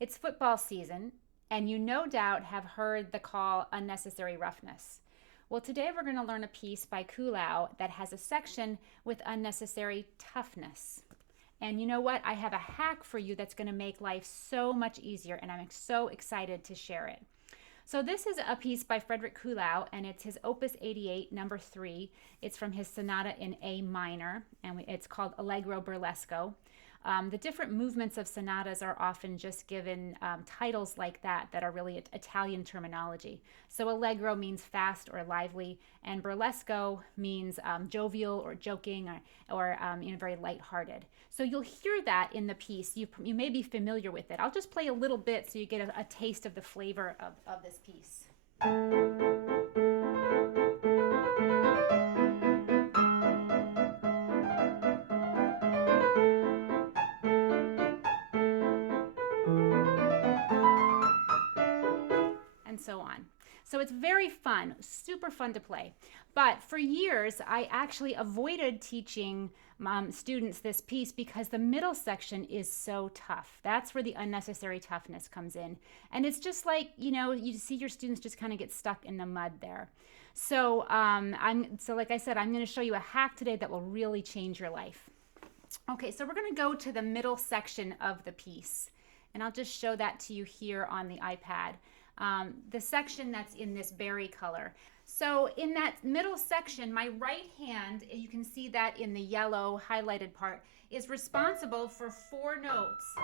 It's football season, and you no doubt have heard the call unnecessary roughness. Well, today we're going to learn a piece by Kuhlau that has a section with unnecessary toughness. And you know what? I have a hack for you that's going to make life so much easier, and I'm so excited to share it. So this is a piece by Frederick Kuhlau, and it's his Opus 88, number 3. It's from his sonata in A minor, and it's called Allegro Burlesco. The different movements of sonatas are often just given titles like that are really Italian terminology. So Allegro means fast or lively, and Burlesco means jovial or joking or very lighthearted. So you'll hear that in the piece. You may be familiar with it. I'll just play a little bit so you get a taste of the flavor of this piece. And so on. So it's very fun, super fun to play. But for years, I actually avoided teaching students this piece because the middle section is so tough. That's where the unnecessary toughness comes in. And it's just like, you see your students just kind of get stuck in the mud there. So, like I said, I'm going to show you a hack today that will really change your life. Okay, so we're going to go to the middle section of the piece. And I'll just show that to you here on the iPad. The section that's in this berry color. So in that middle section, my right hand, you can see that in the yellow highlighted part, is responsible for 4 notes.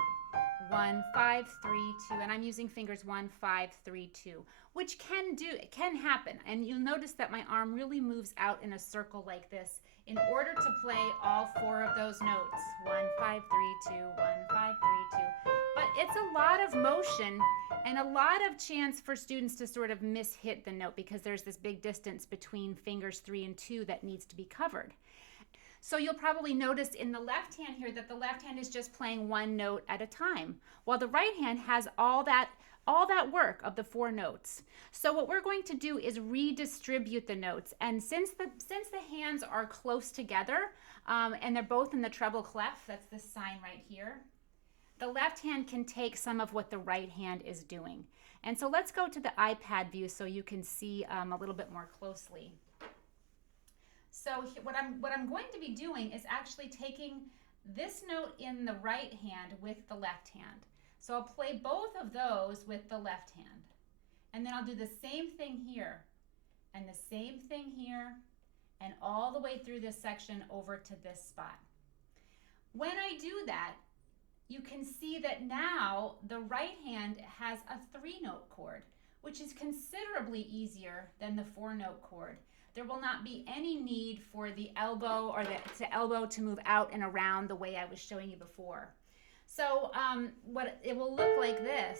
1, 5, 3, 2, and I'm using fingers 1, 5, 3, 2, which can happen. And you'll notice that my arm really moves out in a circle like this in order to play all 4 of those notes. 1, 5, 3, 2, 1, 5, 3, 2. But it's a lot of motion and a lot of chance for students to sort of mishit the note because there's this big distance between fingers 3 and 2 that needs to be covered. So you'll probably notice in the left hand here that the left hand is just playing 1 note at a time, while the right hand has all that work of the 4 notes. So what we're going to do is redistribute the notes. And since the hands are close together and they're both in the treble clef, that's this sign right here, the left hand can take some of what the right hand is doing. And so let's go to the iPad view so you can see a little bit more closely. So what I'm going to be doing is actually taking this note in the right hand with the left hand. So I'll play both of those with the left hand. And then I'll do the same thing here and the same thing here and all the way through this section over to this spot. When I do that, you can see that now the right hand has a 3-note chord, which is considerably easier than the 4-note chord. There will not be any need for the elbow or the elbow to move out and around the way I was showing you before. So what it will look like this.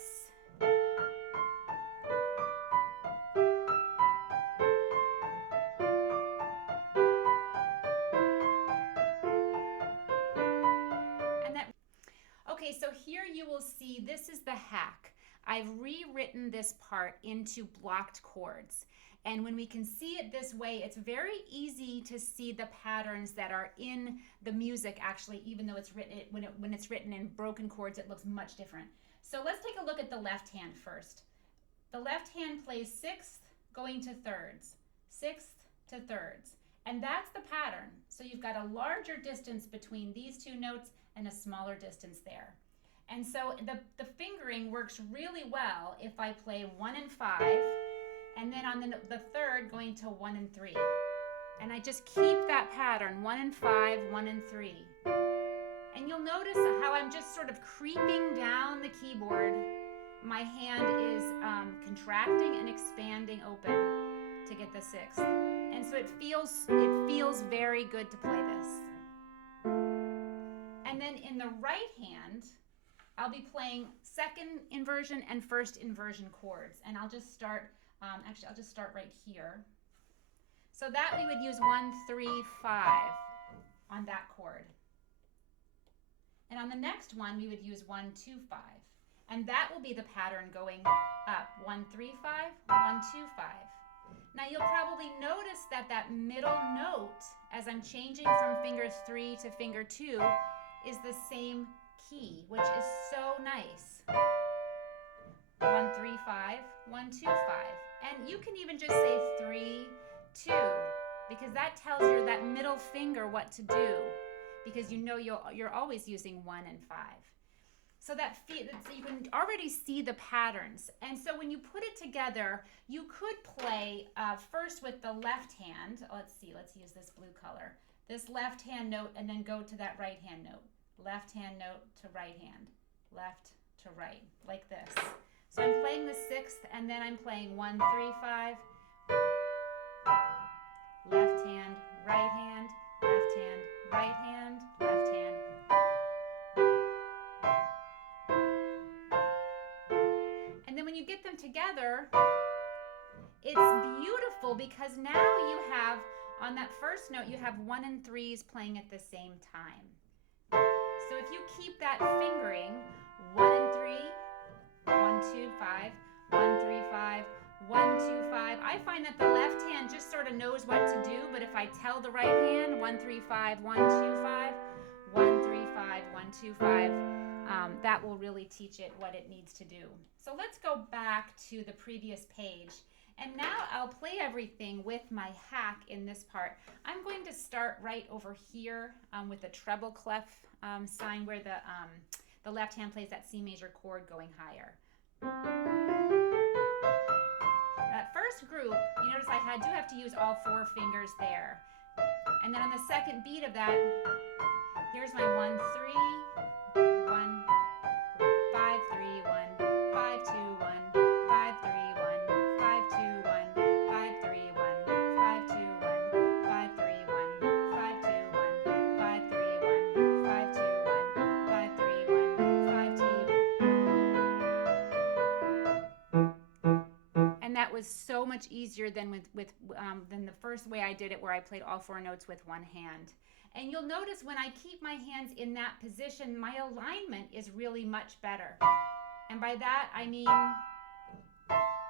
Okay, so here you will see this is the hack. I've rewritten this part into blocked chords. And when we can see it this way, it's very easy to see the patterns that are in the music actually, even though it's written, when it's written in broken chords, it looks much different. So let's take a look at the left hand first. The left hand plays 6th going to 3rds, 6th to 3rds. And that's the pattern. So you've got a larger distance between these 2 notes and a smaller distance there. And so the fingering works really well if I play 1 and 5, and then on the 3rd going to 1 and 3. And I just keep that pattern, 1 and 5, 1 and 3. And you'll notice how I'm just sort of creeping down the keyboard. My hand is contracting and expanding open to get the 6th. And so it feels very good to play this. And then in the right hand, I'll be playing 2nd inversion and 1st inversion chords. And I'll just start, I'll just start right here. So that we would use 1, 3, 5 on that chord. And on the next one, we would use 1, 2, 5. And that will be the pattern going up. 1, 3, 5, 1, 2, 5. Now you'll probably notice that that middle note, as I'm changing from finger 3 to finger 2, is the same key, which is so nice. 1, 3, 5, 1, 2, 5. And you can even just say 3, 2, because that tells that middle finger what to do, because you know you're always using 1 and 5. So you can already see the patterns. And so when you put it together, you could play first with the left hand. Let's use this blue color. This left hand note, and then go to that right hand note. Left hand note to right hand. Left to right, like this. So I'm playing the 6th, and then I'm playing 1, 3, 5. Left hand, right hand, left hand, right hand, left hand. And then when you get them together, it's beautiful, because now you have, on that first note, you have 1 and 3s playing at the same time. So if you keep that fingering, 1 and 3, 1, 2, 5, 1, 3, 5, 1, 2, 5. I find that the left hand just sort of knows what to do, but if I tell the right hand, 1, 3, 5, 1, 2, 5, 1, 3, 5, 1, 2, 5, that will really teach it what it needs to do. So let's go back to the previous page. And now I'll play everything with my hack in this part. I'm going to start right over here with the treble clef sign, where the left hand plays that C major chord going higher. That first group, you notice I do have to use all 4 fingers there. And then on the second beat of that, here's my 1, 3, 1, 5, 3, 1, 5, 2, 1, 5, 3, 1, 5, 2, 1, 5, 3, 1, 5, 2, 1, 5, 3, 1, 5, 2, 1, 5, 3, 1, 5, 2, 1, 5, 3, 1, 5, 2. And that was so much easier than than the first way I did it, where I played all 4 notes with one hand. And you'll notice when I keep my hands in that position, my alignment is really much better. And by that, I mean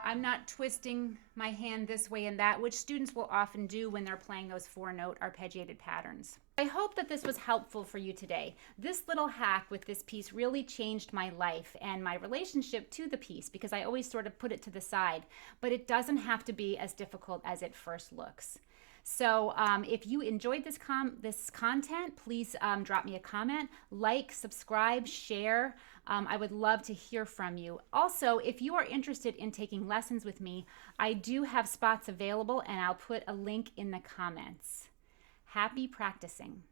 I'm not twisting my hand this way and that, which students will often do when they're playing those 4-note arpeggiated patterns. I hope that this was helpful for you today. This little hack with this piece really changed my life and my relationship to the piece, because I always sort of put it to the side. But it doesn't have to be as difficult as it first looks. So if you enjoyed this content, please drop me a comment, like, subscribe, share. I would love to hear from you. Also, if you are interested in taking lessons with me, I do have spots available, and I'll put a link in the comments. Happy practicing.